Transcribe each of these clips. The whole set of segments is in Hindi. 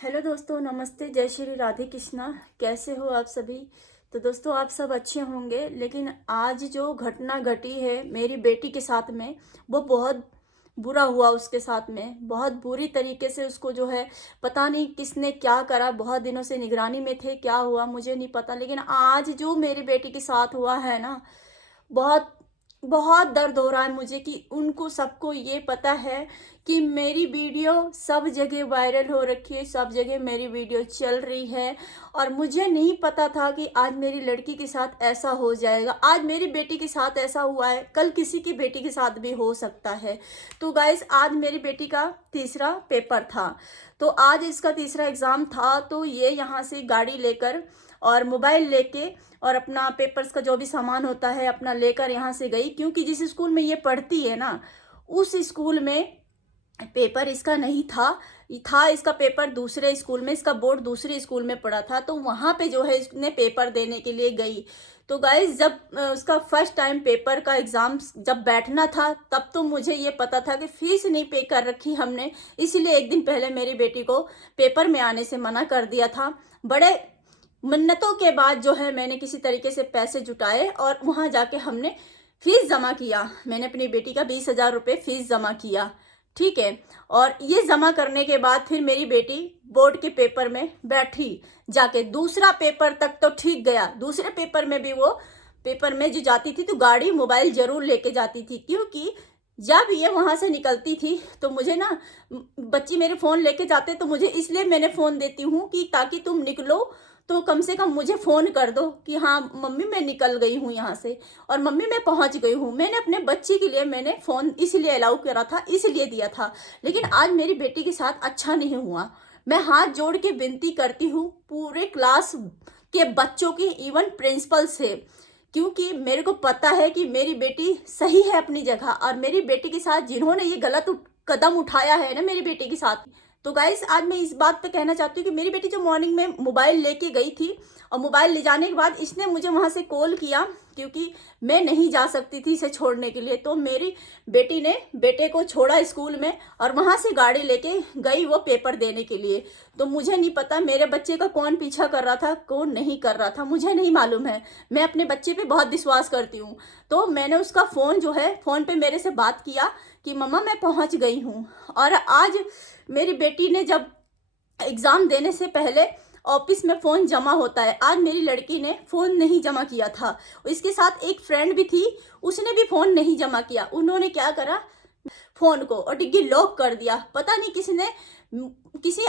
हेलो दोस्तों, नमस्ते, जय श्री राधे कृष्णा। कैसे हो आप सभी? तो दोस्तों, आप सब अच्छे होंगे। लेकिन आज जो घटना घटी है मेरी बेटी के साथ में, वो बहुत बुरा हुआ। उसके साथ में बहुत बुरी तरीके से उसको जो है, पता नहीं किसने क्या करा। बहुत दिनों से निगरानी में थे, क्या हुआ मुझे नहीं पता। लेकिन आज जो मेरी बेटी के साथ हुआ है ना, बहुत बहुत दर्द हो रहा है मुझे कि उनको सबको ये पता है कि मेरी वीडियो सब जगह वायरल हो रखी है, सब जगह मेरी वीडियो चल रही है। और मुझे नहीं पता था कि आज मेरी लड़की के साथ ऐसा हो जाएगा। आज मेरी बेटी के साथ ऐसा हुआ है, कल किसी की बेटी के साथ भी हो सकता है। तो गाइस, आज मेरी बेटी का तीसरा पेपर था। तो आज इसका तीसरा एग्ज़ाम था। तो ये यहाँ से गाड़ी लेकर और मोबाइल लेके और अपना पेपर्स का जो भी सामान होता है अपना लेकर यहाँ से गई, क्योंकि जिस स्कूल में ये पढ़ती है ना, उस स्कूल में पेपर इसका नहीं था। इसका पेपर दूसरे स्कूल में, इसका बोर्ड दूसरे स्कूल में पड़ा था। तो वहाँ पे जो है इसने पेपर देने के लिए गई। तो गाइज, जब उसका फर्स्ट टाइम पेपर का एग्ज़ाम जब बैठना था, तब तो मुझे ये पता था कि फ़ीस नहीं पे कर रखी हमने, इसलिए एक दिन पहले मेरी बेटी को पेपर में आने से मना कर दिया था। बड़े मिन्नतों के बाद जो है मैंने किसी तरीके से पैसे जुटाए और वहाँ जाके हमने फीस जमा किया। मैंने अपनी बेटी का 20,000 रुपये फीस जमा किया, ठीक है। और ये जमा करने के बाद फिर मेरी बेटी बोर्ड के पेपर में बैठी जाके। दूसरा पेपर तक तो ठीक गया, दूसरे पेपर में भी वो पेपर में जो जाती थी तो गाड़ी मोबाइल जरूर लेके जाती थी, क्योंकि जब ये वहां से निकलती थी तो मुझे ना, बच्ची मेरे फ़ोन लेके जाते तो मुझे इसलिए मैंने फ़ोन देती हूँ कि ताकि तुम निकलो तो कम से कम मुझे फ़ोन कर दो कि हाँ मम्मी मैं निकल गई हूँ यहाँ से, और मम्मी मैं पहुँच गई हूँ। मैंने अपने बच्ची के लिए मैंने फ़ोन इसलिए अलाउ करा था, इसलिए दिया था। लेकिन आज मेरी बेटी के साथ अच्छा नहीं हुआ। मैं हाथ जोड़ के विनती करती हूँ पूरे क्लास के बच्चों की, इवन प्रिंसिपल से, क्योंकि मेरे को पता है कि मेरी बेटी सही है अपनी जगह। और मेरी बेटी के साथ जिन्होंने ये गलत कदम उठाया है ना मेरी बेटी के साथ, तो गाइस आज मैं इस बात पे कहना चाहती हूँ कि मेरी बेटी जो मॉर्निंग में मोबाइल लेके गई थी, और मोबाइल ले जाने के बाद इसने मुझे वहाँ से कॉल किया, क्योंकि मैं नहीं जा सकती थी इसे छोड़ने के लिए। तो मेरी बेटी ने बेटे को छोड़ा स्कूल में और वहाँ से गाड़ी लेके गई वो पेपर देने के लिए। तो मुझे नहीं पता मेरे बच्चे का कौन पीछा कर रहा था, कौन नहीं कर रहा था, मुझे नहीं मालूम है। मैं अपने बच्चे पे बहुत विश्वास करती हूँ। तो मैंने उसका फ़ोन जो है, फ़ोन पे मेरे से बात किया कि मम्मा मैं पहुँच गई हूँ। और आज मेरी बेटी ने जब एग्ज़ाम देने से पहले ऑफिस में फ़ोन जमा होता है, आज मेरी लड़की ने फ़ोन नहीं जमा किया था। इसके साथ एक फ्रेंड भी थी, उसने भी फ़ोन नहीं जमा किया। उन्होंने क्या करा, फ़ोन को और डिग्गी लॉक कर दिया। पता नहीं किसने, किसी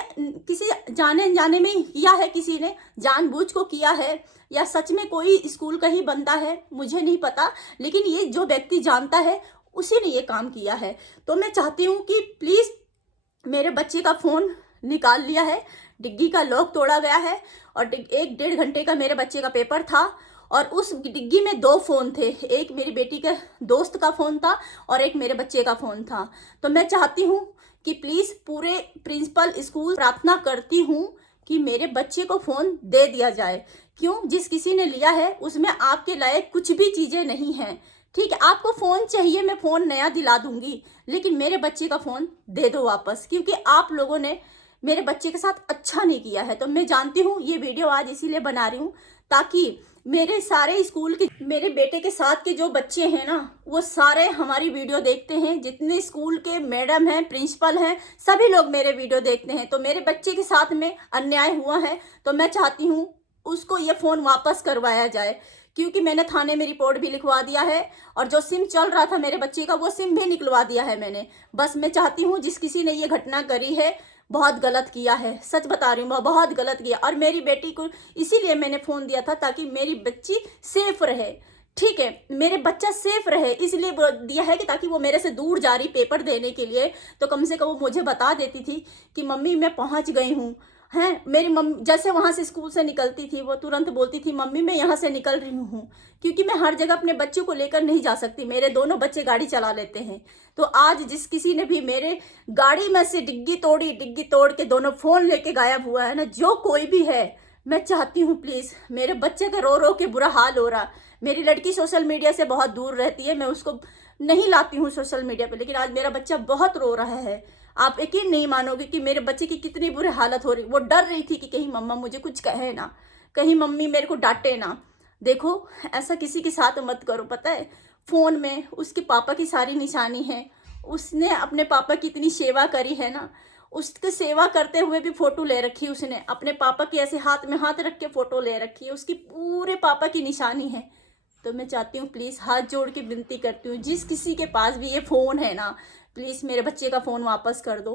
किसी जाने अनजाने में किया है, किसी ने जानबूझ को किया है या सच में कोई स्कूल का ही बंदा है, मुझे नहीं पता। लेकिन ये जो व्यक्ति जानता है उसी ने ये काम किया है। तो मैं चाहती हूँ कि प्लीज़, मेरे बच्चे का फ़ोन निकाल लिया है, डिग्गी का लॉक तोड़ा गया है, और 1-1.5 घंटे का मेरे बच्चे का पेपर था। और उस डिग्गी में 2 फ़ोन थे, एक मेरी बेटी के दोस्त का फ़ोन था और एक मेरे बच्चे का फ़ोन था। तो मैं चाहती हूँ कि प्लीज़, पूरे प्रिंसिपल स्कूल प्रार्थना करती हूँ कि मेरे बच्चे को फ़ोन दे दिया जाए। क्यों? जिस किसी ने लिया है उसमें आपके लायक कुछ भी चीज़ें नहीं हैं, ठीक है। आपको फ़ोन चाहिए, मैं फ़ोन नया दिला दूंगी, लेकिन मेरे बच्चे का फ़ोन दे दो वापस, क्योंकि आप लोगों ने मेरे बच्चे के साथ अच्छा नहीं किया है। तो मैं जानती हूँ ये वीडियो आज इसीलिए बना रही हूँ ताकि मेरे सारे स्कूल के, मेरे बेटे के साथ के जो बच्चे हैं ना, वो सारे हमारी वीडियो देखते हैं। जितने स्कूल के मैडम हैं, प्रिंसिपल हैं, सभी लोग मेरे वीडियो देखते हैं। तो मेरे बच्चे के साथ में अन्याय हुआ है, तो मैं चाहती हूँ उसको ये फ़ोन वापस करवाया जाए, क्योंकि मैंने थाने में रिपोर्ट भी लिखवा दिया है और जो सिम चल रहा था मेरे बच्चे का, वो सिम भी निकलवा दिया है मैंने। बस मैं चाहती हूँ, जिस किसी ने ये घटना करी है बहुत गलत किया है, सच बता रही हूँ, बहुत गलत किया। और मेरी बेटी को इसीलिए मैंने फ़ोन दिया था ताकि मेरी बच्ची सेफ रहे, ठीक है, मेरे बच्चा सेफ रहे, इसलिए दिया है कि ताकि वो मेरे से दूर जा रही पेपर देने के लिए, तो कम से कम वो मुझे बता देती थी कि मम्मी मैं पहुंच गई हूँ। हैं, मेरी मम्मी जैसे वहाँ से स्कूल से निकलती थी वो तुरंत बोलती थी मम्मी मैं यहाँ से निकल रही हूँ, क्योंकि मैं हर जगह अपने बच्चों को लेकर नहीं जा सकती, मेरे दोनों बच्चे गाड़ी चला लेते हैं। तो आज जिस किसी ने भी मेरे गाड़ी में से डिग्गी तोड़ी, डिग्गी तोड़ के दोनों फ़ोन लेके गायब हुआ है ना, जो कोई भी है, मैं चाहती हूँ प्लीज़, मेरे बच्चे का रो रो के बुरा हाल हो रहा। मेरी लड़की सोशल मीडिया से बहुत दूर रहती है, मैं उसको नहीं लाती हूँ सोशल मीडिया पे, लेकिन आज मेरा बच्चा बहुत रो रहा है। आप यकीन नहीं मानोगे कि मेरे बच्चे की कितनी बुरी हालत हो रही। वो डर रही थी कि कहीं मम्मा मुझे कुछ कहे ना, कहीं मम्मी मेरे को डांटे ना। देखो, ऐसा किसी के साथ मत करो। पता है, फ़ोन में उसके पापा की सारी निशानी है। उसने अपने पापा की इतनी सेवा करी है ना, उसकी सेवा करते हुए भी फ़ोटो ले रखी उसने। अपने पापा की ऐसे हाथ में हाथ रख के फ़ोटो ले रखी है, उसकी पूरे पापा की निशानी है। तो मैं चाहती हूँ, प्लीज़ हाथ जोड़ के विनती करती हूँ, जिस किसी के पास भी ये फ़ोन है ना, प्लीज़ मेरे बच्चे का फ़ोन वापस कर दो।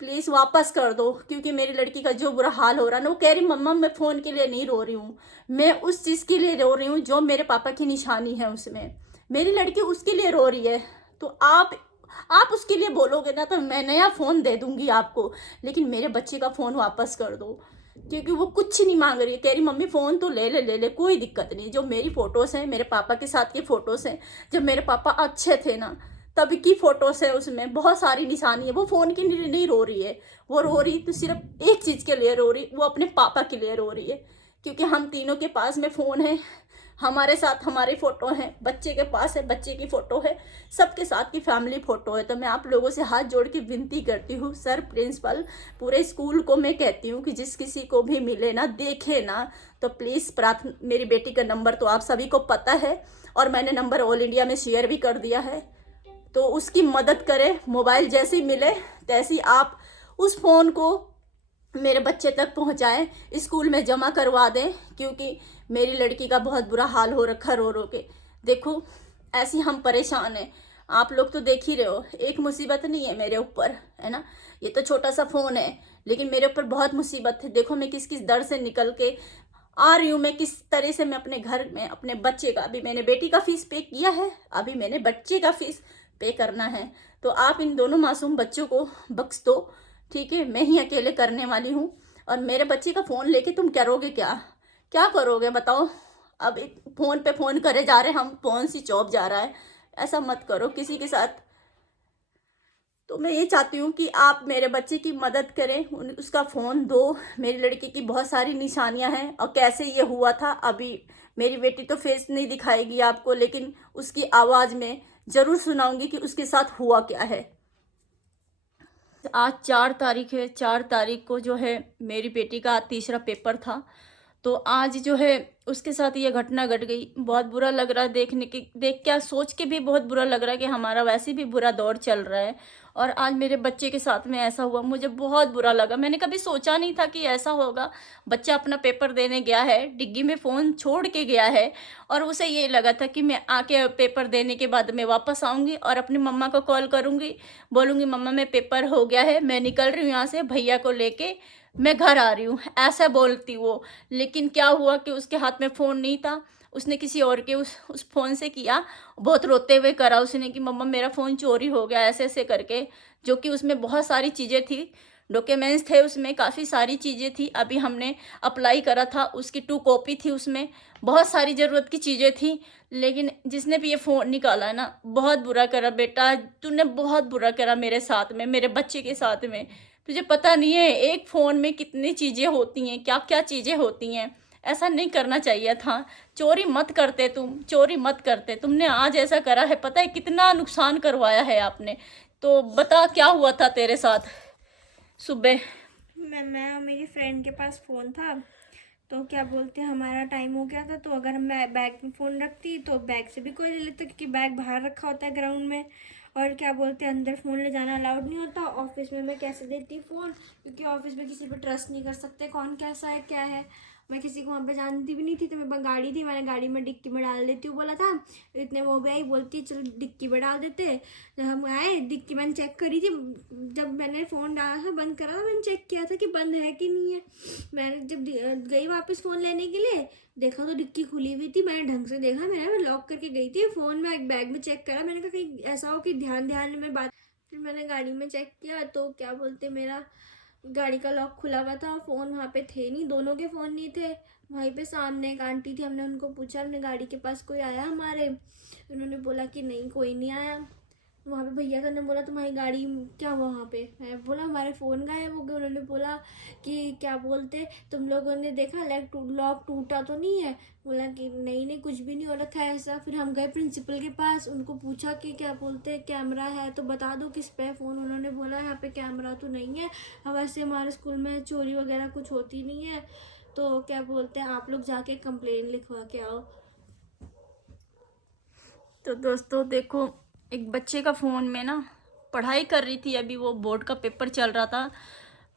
प्लीज़ वापस कर दो, क्योंकि मेरी लड़की का जो बुरा हाल हो रहा है ना, वो कह रही मम्मा मैं फ़ोन के लिए नहीं रो रही हूँ, मैं उस चीज़ के लिए रो रही हूँ जो मेरे पापा की निशानी है उसमें। मेरी लड़की उसके लिए रो रही है। तो आप उसके लिए बोलोगे ना तो मैं नया फ़ोन दे दूँगी आपको, लेकिन मेरे बच्चे का फ़ोन वापस कर दो। क्योंकि वो कुछ नहीं मांग रही है, कह रही मम्मी फ़ोन तो ले ले ले ले, कोई दिक्कत नहीं। जो मेरी फ़ोटोज़ हैं, मेरे पापा के साथ की फ़ोटोज़ हैं, जब मेरे पापा अच्छे थे ना, तब की फ़ोटोज़ है, उसमें बहुत सारी निशानी है। वो फ़ोन के लिए नहीं रो रही है, वो रो रही तो सिर्फ एक चीज़ के लिए रो रही, वो अपने पापा के लिए रो रही है। क्योंकि हम तीनों के पास में फ़ोन है, हमारे साथ हमारी फ़ोटो हैं, बच्चे के पास है बच्चे की फ़ोटो है, सबके साथ की फैमिली फ़ोटो है। तो मैं आप लोगों से हाथ जोड़ के विनती करती हूँ, सर, प्रिंसिपल, पूरे स्कूल को मैं कहती हूँ कि जिस किसी को भी मिले ना, देखे ना, तो प्लीज़ मेरी बेटी का नंबर तो आप सभी को पता है, और मैंने नंबर ऑल इंडिया में शेयर भी कर दिया है। तो उसकी मदद करें। मोबाइल जैसी मिले तैसी आप उस फ़ोन को मेरे बच्चे तक पहुंचाएं, स्कूल में जमा करवा दें, क्योंकि मेरी लड़की का बहुत बुरा हाल हो रखा रो रो के। देखो, ऐसी हम परेशान हैं, आप लोग तो देख ही रहे हो। एक मुसीबत नहीं है मेरे ऊपर, है ना, ये तो छोटा सा फ़ोन है, लेकिन मेरे ऊपर बहुत मुसीबत है। देखो मैं किस किस दर से निकल के आ रही हूँ, मैं किस तरह से मैं अपने घर में अपने बच्चे का, अभी मैंने बेटी का फीस पे किया है, अभी मैंने बच्चे का फीस पे करना है। तो आप इन दोनों मासूम बच्चों को बख्श दो, ठीक है। मैं ही अकेले करने वाली हूँ, और मेरे बच्चे का फ़ोन लेके तुम करोगे क्या, क्या करोगे बताओ। अब एक फ़ोन पे फ़ोन करे जा रहे हैं हम, फ़ोन स्विच ऑफ जा रहा है। ऐसा मत करो किसी के साथ। तो मैं ये चाहती हूँ कि आप मेरे बच्चे की मदद करें, उसका फ़ोन दो। मेरी लड़की की बहुत सारी निशानियाँ हैं, और कैसे ये हुआ था, अभी मेरी बेटी तो फेस नहीं दिखाएगी आपको, लेकिन उसकी आवाज़ में ज़रूर सुनाऊंगी कि उसके साथ हुआ क्या है। आज 4 तारीख है, 4 तारीख को जो है मेरी बेटी का तीसरा पेपर था। तो आज जो है उसके साथ ये घटना घट गई। बहुत बुरा लग रहा है देख के, सोच के भी बहुत बुरा लग रहा है कि हमारा वैसे भी बुरा दौर चल रहा है, और आज मेरे बच्चे के साथ में ऐसा हुआ। मुझे बहुत बुरा लगा, मैंने कभी सोचा नहीं था कि ऐसा होगा। बच्चा अपना पेपर देने गया है, डिग्गी में फ़ोन छोड़ के गया है, और उसे ये लगा था कि मैं आके पेपर देने के बाद मैं वापस आऊँगी और अपनी मम्मा को कॉल करूँगी, बोलूँगी मम्मा मैं पेपर हो गया है, मैं निकल रही हूँ यहाँ से, भैया को लेके मैं घर आ रही हूँ, ऐसा बोलती वो। लेकिन क्या हुआ कि उसके हाथ में फ़ोन नहीं था, उसने किसी और के उस फ़ोन से किया। बहुत रोते हुए करा उसने कि मम्मा मेरा फ़ोन चोरी हो गया, ऐसे ऐसे करके। जो कि उसमें बहुत सारी चीज़ें थी, डॉक्यूमेंट्स थे उसमें, काफ़ी सारी चीज़ें थी। अभी हमने अप्लाई करा था, उसकी 2 कॉपी थी उसमें, बहुत सारी ज़रूरत की चीज़ें थी। लेकिन जिसने भी ये फ़ोन निकाला ना, बहुत बुरा करा बेटा, तूने बहुत बुरा करा मेरे साथ में, मेरे बच्चे के साथ में। तुझे पता नहीं है एक फ़ोन में कितनी चीज़ें होती हैं, क्या क्या चीज़ें होती हैं। ऐसा नहीं करना चाहिए था। चोरी मत करते तुम, चोरी मत करते। तुमने आज ऐसा करा है, पता है कितना नुकसान करवाया है आपने। तो बता क्या हुआ था तेरे साथ सुबह। मैं और मेरी फ्रेंड के पास फ़ोन था। तो क्या बोलते हैं, हमारा टाइम हो गया था, तो अगर मैं बैग में फ़ोन रखती तो बैग से भी कोई ले लेता, क्योंकि बैग बाहर रखा होता है ग्राउंड में। और क्या बोलते हैं, अंदर फ़ोन ले जाना अलाउड नहीं होता। ऑफिस में मैं कैसे देती फ़ोन, क्योंकि ऑफिस में किसी पर ट्रस्ट नहीं कर सकते, कौन कैसा है क्या है। मैं किसी को वहाँ पे जानती भी नहीं थी, तो मेरे पास गाड़ी थी, मैंने गाड़ी में डिक्की में डाल देती हूँ बोला था। इतने वो भी आई, बोलती चलो डिक्की में डाल देते। जब हम आए, डिक्की मैंने चेक करी थी। जब मैंने फ़ोन डाला था, बंद करा था, मैंने चेक किया था कि बंद है कि नहीं है। मैंने जब गई वापस फ़ोन लेने के लिए, देखा तो डिक्की खुली हुई थी। मैंने ढंग से देखा, मैं लॉक करके गई थी। फ़ोन में एक बैग में चेक करा, मैंने कहा कहीं ऐसा हो कि ध्यान ध्यान में बात। फिर मैंने गाड़ी में चेक किया, तो क्या बोलते, मेरा गाड़ी का लॉक खुला हुआ था, फ़ोन वहाँ पे थे नहीं, दोनों के फ़ोन नहीं थे। वहीं पे सामने एक आंटी थी, हमने उनको पूछा अपने गाड़ी के पास कोई आया हमारे, उन्होंने बोला कि नहीं कोई नहीं आया। वहाँ पे भैया तो ने बोला तुम्हारी गाड़ी क्या हुआ वहाँ पे। मैं बोला हमारे फ़ोन गायब हो गए। उन्होंने बोला कि क्या बोलते तुम लोगों ने देखा लॉक टूटा तो नहीं है। बोला कि नहीं नहीं कुछ भी नहीं हो रखा है ऐसा। फिर हम गए प्रिंसिपल के पास, उनको पूछा कि क्या बोलते कैमरा है तो बता दो किस पे फ़ोन। उन्होंने बोला यहाँ पे कैमरा तो नहीं है, वैसे हमारे स्कूल में चोरी वगैरह कुछ होती नहीं है, तो क्या बोलते हैं आप लोग जाके कंप्लेन लिखवा के आओ। तो दोस्तों देखो, एक बच्चे का फ़ोन में ना पढ़ाई कर रही थी, अभी वो बोर्ड का पेपर चल रहा था।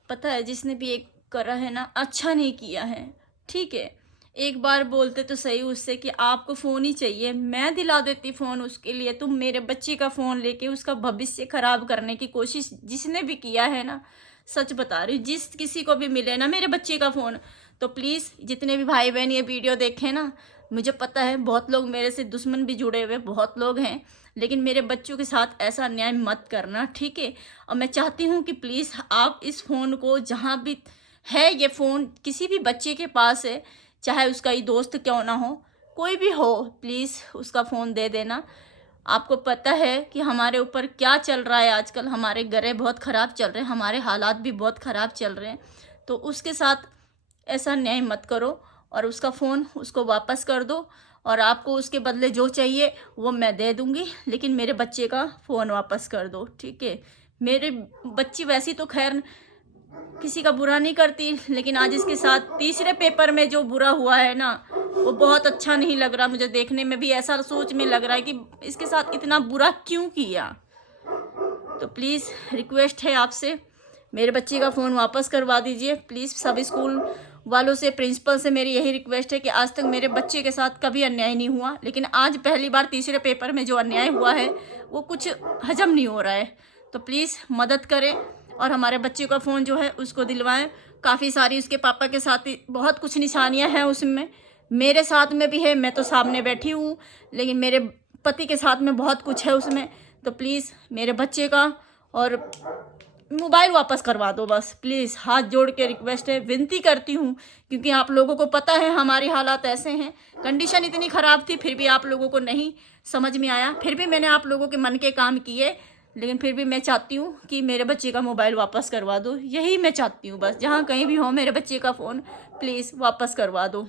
पता है जिसने भी एक करा है ना, अच्छा नहीं किया है। ठीक है, एक बार बोलते तो सही उससे कि आपको फ़ोन ही चाहिए, मैं दिला देती फ़ोन उसके लिए। तुम मेरे बच्चे का फ़ोन लेके उसका भविष्य ख़राब करने की कोशिश जिसने भी किया है ना, सच बता रही हूँ, जिस किसी को भी मिले ना मेरे बच्चे का फ़ोन, तो प्लीज़ जितने भी भाई बहन ये वीडियो देखें ना, मुझे पता है बहुत लोग मेरे से दुश्मन भी जुड़े हुए बहुत लोग हैं, लेकिन मेरे बच्चों के साथ ऐसा अन्याय मत करना, ठीक है। और मैं चाहती हूँ कि प्लीज़ आप इस फ़ोन को, जहाँ भी है ये फ़ोन किसी भी बच्चे के पास है, चाहे उसका ही दोस्त क्यों ना हो, कोई भी हो, प्लीज़ उसका फ़ोन दे देना। आपको पता है कि हमारे ऊपर क्या चल रहा है आजकल, हमारे घरे बहुत ख़राब चल रहे हैं, हमारे हालात भी बहुत ख़राब चल रहे हैं, तो उसके साथ ऐसा न्याय मत करो और उसका फ़ोन उसको वापस कर दो। और आपको उसके बदले जो चाहिए वो मैं दे दूँगी, लेकिन मेरे बच्चे का फ़ोन वापस कर दो, ठीक है। मेरे बच्ची वैसी तो खैर किसी का बुरा नहीं करती, लेकिन आज इसके साथ तीसरे पेपर में जो बुरा हुआ है ना, वो बहुत अच्छा नहीं लग रहा मुझे। देखने में भी ऐसा सोच में लग रहा है कि इसके साथ इतना बुरा क्यों किया। तो प्लीज़ रिक्वेस्ट है आपसे, मेरे बच्चे का फ़ोन वापस करवा दीजिए प्लीज़। सब स्कूल वालों से, प्रिंसिपल से मेरी यही रिक्वेस्ट है कि आज तक मेरे बच्चे के साथ कभी अन्याय नहीं हुआ, लेकिन आज पहली बार तीसरे पेपर में जो अन्याय हुआ है वो कुछ हजम नहीं हो रहा है। तो प्लीज़ मदद करें और हमारे बच्चे का फ़ोन जो है उसको दिलवाएं। काफ़ी सारी उसके पापा के साथ बहुत कुछ निशानियां हैं उसमें, मेरे साथ में भी है, मैं तो सामने बैठी हूँ, लेकिन मेरे पति के साथ में बहुत कुछ है उसमें। तो प्लीज़ मेरे बच्चे का और मोबाइल वापस करवा दो बस प्लीज़, हाथ जोड़ के रिक्वेस्ट है, विनती करती हूँ, क्योंकि आप लोगों को पता है हमारी हालात ऐसे हैं, कंडीशन इतनी ख़राब थी, फिर भी आप लोगों को नहीं समझ में आया, फिर भी मैंने आप लोगों के मन के काम किए, लेकिन फिर भी मैं चाहती हूँ कि मेरे बच्चे का मोबाइल वापस करवा दो, यही मैं चाहती हूँ बस। जहाँ कहीं भी हो मेरे बच्चे का फ़ोन प्लीज़ वापस करवा दो।